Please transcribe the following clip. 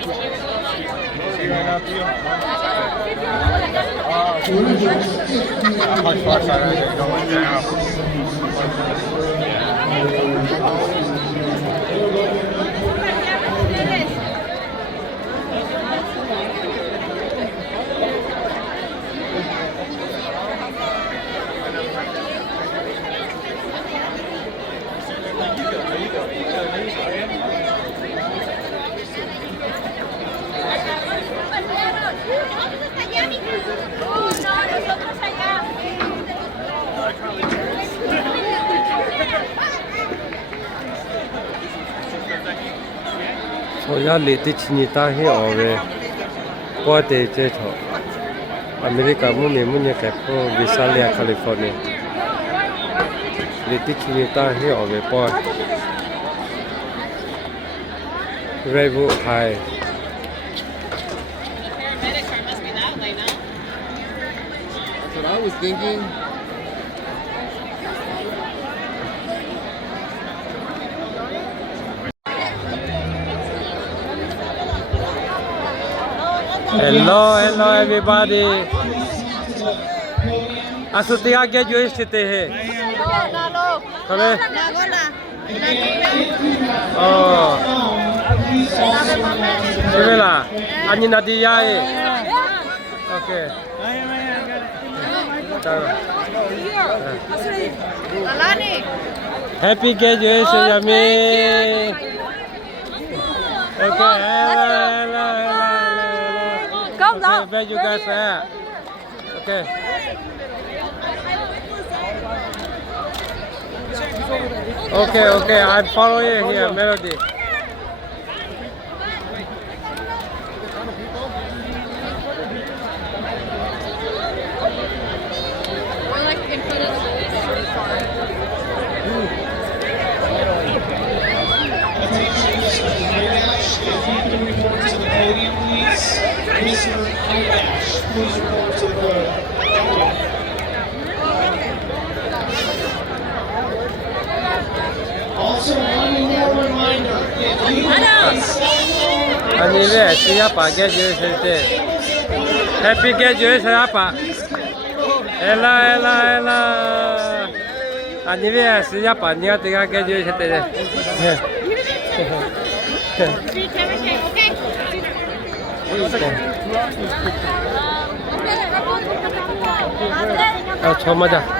How far side is it going down? 我要离的去你打去澳呗，我得这头。Amerika mune kapo Visalia California. Liti kinita hi ove po. Redwood High. Paramedic car must be that way, no? That's what I was thinking. Hello everybody. Asutia get you site hai. Kale. Oh. Sibela. Ani nadia hai. Okay. Happy graduation, Yami. Okay. Hello. Okay, where you guys at? Okay. Okay, I'm following here, Melody. We're like in front of Mr. Eyelash, please report to the podium. Also, one more reminder, if you Happy graduation, Apa. Ella. Anniversary, Apa. Nia tinggal graduation today. 아, 저 맞아.